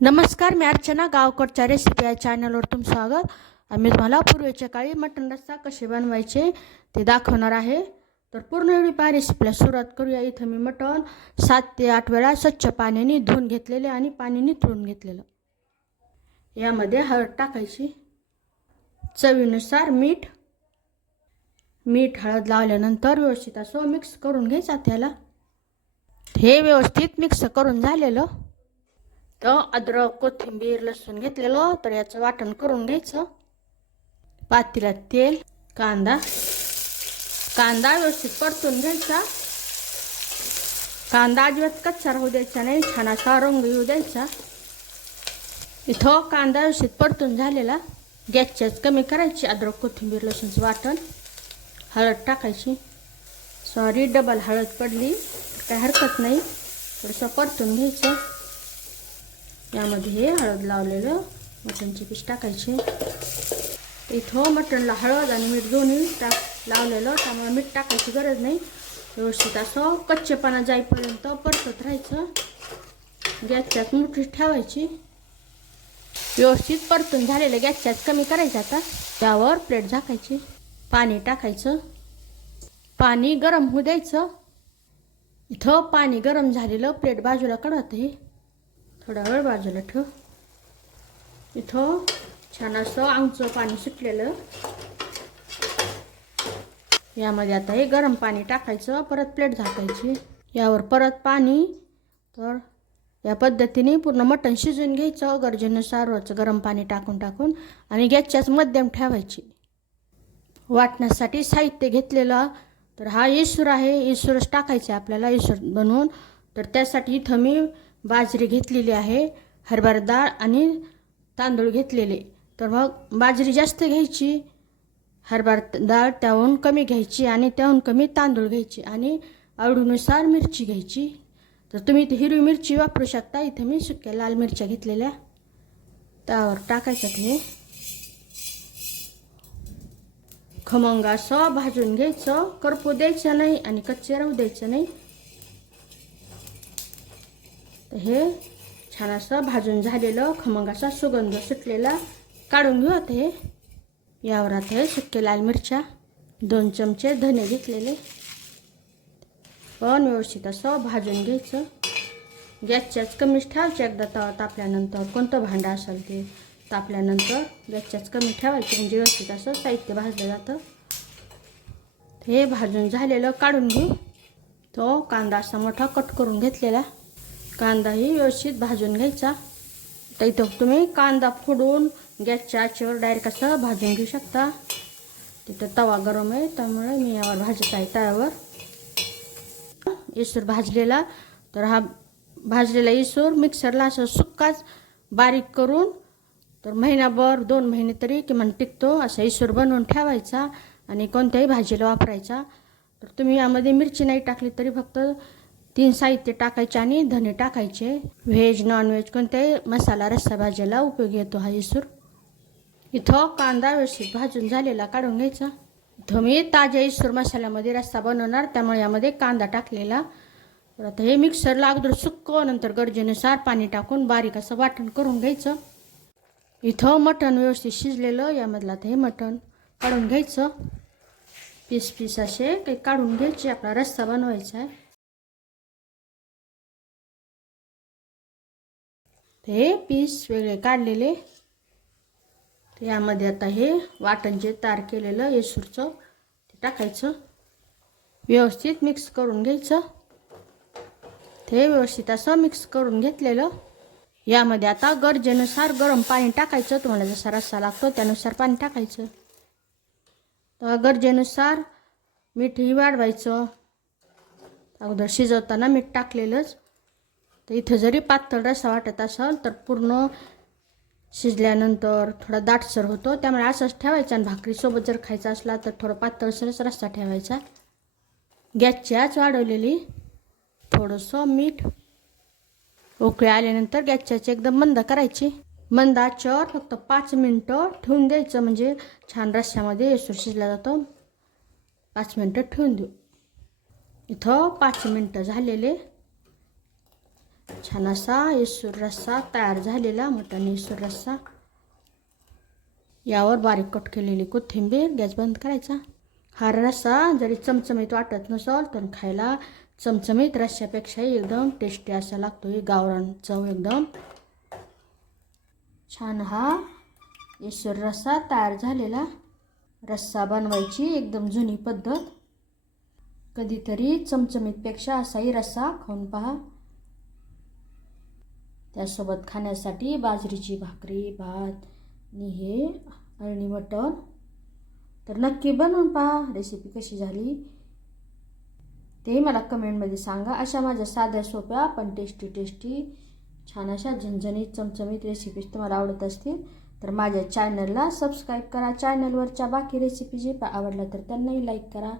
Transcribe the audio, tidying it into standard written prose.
नमस्कार, मी अर्चना. गावकडच्या रेसिपी या चॅनलवर तुमचं स्वागत. आम्ही तुम्हाला पूर्वीच्या काळी मटण रस्सा कसे बनवायचे ते दाखवणार आहे. तर पूर्ण व्हिडिओ पहा. रेसिपीला सुरुवात करूया. इथं मी मटण 7 ते 8 वेळा स्वच्छ पाण्याने धुवून घेतलेले आणि पाणी निथळून घेतलेलं. यामध्ये हळद टाकायची, चवीनुसार मीठ हळद लावल्यानंतर व्यवस्थित असं मिक्स करून घ्यायचं. त्याला हे व्यवस्थित मिक्स करून झालेलं तर अद्रक, कोथिंबीर, लसूण घेतलेलं. तर याचं वाटण करून घ्यायचं. पातेल्यात तेल, कांदा व्यवस्थित परतून घ्यायचा. कांदा अजिबात कच्चा राहू द्यायचा नाही, छान असा रंग येऊ द्यायचा. इथं कांदा व्यवस्थित परतून झालेला. गॅसची कमी करायची. अद्रक, कोथिंबीर, लसूणचं वाटण, हळद टाकायची. सॉरी, डबल हळद पडली तर काही हरकत नाही. थोडंसं परतून घ्यायचं. यामध्ये हे हळद लावलेलं मटणचे पीस टाकायचे. इथं मटणला हळद आणि मीठ दोन्ही लावलेलं, त्यामुळे मीठ टाकायची गरज नाही. व्यवस्थित असं कच्चेपणा जाईपर्यंत परतत राहायचं. गॅसच्या मोठी ठेवायची. व्यवस्थित परतून झालेलं गॅसच्या कमी करायचं. आता त्यावर प्लेट झाकायची. पाणी टाकायचं. पाणी गरम होऊ द्यायचं. इथं पाणी गरम झालेलं प्लेट बाजूला काढत आहे. थोडा वेळ बाजूला ठेव. इथं छान असं आमचं पाणी सुटलेलं. यामध्ये आता हे गरम पाणी टाकायचं. परत प्लेट झाकायची. यावर परत पाणी. तर या पद्धतीने पूर्ण मटण शिजून घ्यायचं. गरजेनुसार गरम पाणी टाकून आणि गॅसच्याच मध्यम ठेवायची. वाटण्यासाठी साहित्य घेतलेलं तर हा इसूर आहे. इसूरच टाकायचे आपल्याला, इसूर बनवून. तर त्यासाठी इथं मी बाजरी घेतलेली आहे, हरभरा डाळ आणि तांदूळ घेतलेले. तर मग बाजरी जास्त घ्यायची, हरभरा डाळ त्याहून कमी घ्यायची आणि त्याहून कमी तांदूळ घ्यायची आणि आवडीनुसार मिरची घ्यायची. तर तुम्ही इथे हिरवी मिरची वापरू शकता. इथे मी सुक्या लाल मिरच्या घेतलेल्या. त्यावर टाकायचं. हे खमंग असं भाजून घ्यायचं. करपू द्यायचं नाही आणि कच्चे राहू द्यायचं नाही. तर हे छान असं भाजून झालेलं खमंग असा सुगंध सुटलेला काढून घेऊ. आता हे यावर आता हे सुके लाल मिरच्या, 2 चमचे धने घेतलेले पण व्यवस्थित असं भाजून घ्यायचं. गॅसच्याच कमीच ठेवायचं. एकदा तवा तापल्यानंतर, कोणतं भांडं असेल ते तापल्यानंतर गॅसच्याच कमी ठेवायचं, म्हणजे व्यवस्थित असं साहित्य भाजलं जातं. हे भाजून झालेलं काढून घेऊ. तो कांदा असा मोठा कट करून घेतलेला. कांदाही व्यवस्थित भाजून घ्यायचा. तर इथं तुम्ही कांदा फोडून गॅसच्या आचेवर डायरेक्ट असं भाजून घेऊ शकता. तिथं तवा गरम आहे त्यामुळे मी यावर भाजत आहे. तव्यावर इसूर भाजलेला. तर हा भाजलेला इसूर मिक्सरला असं सुक्काच बारीक करून, तर महिनाभर 2 महिने तरी किमान टिकतो असा इसूर बनवून ठेवायचा आणि कोणत्याही भाजीला वापरायचा. तर तुम्ही यामध्ये मिरची नाही टाकली तरी फक्त 3 साहित्य टाकायचे आणि धने टाकायचे. व्हेज, नॉनव्हेज कोणत्याही मसाला रस्सा भाजीला उपयोगी येतो हा इसूर. इथं कांदा व्यवस्थित भाजून झालेला काढून घ्यायचा. इथं मी ताज्या इसूर मसाल्यामध्ये रस्सा बनवणार, त्यामुळे यामध्ये कांदा टाकलेला. तर आता हे मिक्सरला अगोदर सुक्कं, नंतर गरजेनुसार पाणी टाकून बारीक असं वाटण करून घ्यायचं. इथं मटण व्यवस्थित शिजलेलं. यामधलं आता हे मटण काढून घ्यायचं. पीस असे काही काढून घ्यायचे. आपला रस्सा बनवायचा आहे. हे पीस वेगळे काढलेले. तर यामध्ये आता हे वाटण जे तयार केलेलं इसूरचं ते टाकायचं. व्यवस्थित मिक्स करून घ्यायचं. ते व्यवस्थित असं मिक्स करून घेतलेलं. यामध्ये आता गरजेनुसार गरम पाणी टाकायचं. तुम्हाला जसा रस्सा लागतो त्यानुसार पाणी टाकायचं. तर गरजेनुसार मीठही वाढवायचं. अगोदर शिजवताना मीठ टाकलेलंच. तर इथं जरी पातळ रस्सा वाटत असेल तर पूर्ण शिजल्यानंतर थोडा दाटसर होतो, त्यामुळे असंच ठेवायचं. आणि भाकरीसोबत जर खायचा असला तर थोडं पातळसरच रस्सा ठेवायचा. गॅसची आच वाढवलेली. थोडंसं मीठ. उकळी आल्यानंतर गॅसची आच एकदम मंद करायची. मंद आचेवर फक्त 5 मिनटं ठेवून द्यायचं, म्हणजे छान रस्स्यामध्ये इसूर शिजला जातो. 5 मिनटं ठेवून देऊ. इथं 5 मिनटं झालेले. छान असा येसूर रस्सा तयार झालेला, मटण येसूर रस्सा. यावर बारीक कट केलेली कोथिंबीर. गॅस बंद करायचा. हा रस्सा जरी चमचमीत वाटत नसेल तर खायला चमचमीत रस्स्यापेक्षाही एकदम टेस्टी असा लागतो. ही गावरान चव एकदम छान. हा येसूर रस्सा तयार झालेला. रस्सा बनवायची एकदम जुनी पद्धत. कधीतरी चमचमीतपेक्षा असाही रस्सा खाऊन पहा. त्यासोबत खाण्यासाठी बाजरीची भाकरी, भात आणि हे अळणी मटण. तर नक्की बनवून पहा. रेसिपी कशी झाली ते मला कमेंटमध्ये सांगा. अशा माझ्या साध्या सोप्या पण टेस्टी छान अशा झणझणीत चमचमीत रेसिपीज तुम्हाला आवडत असतील तर माझ्या चॅनलला सबस्क्राईब करा. चॅनलवरच्या बाकी रेसिपी जे आवडल्या तर त्यांनाही लाईक करा.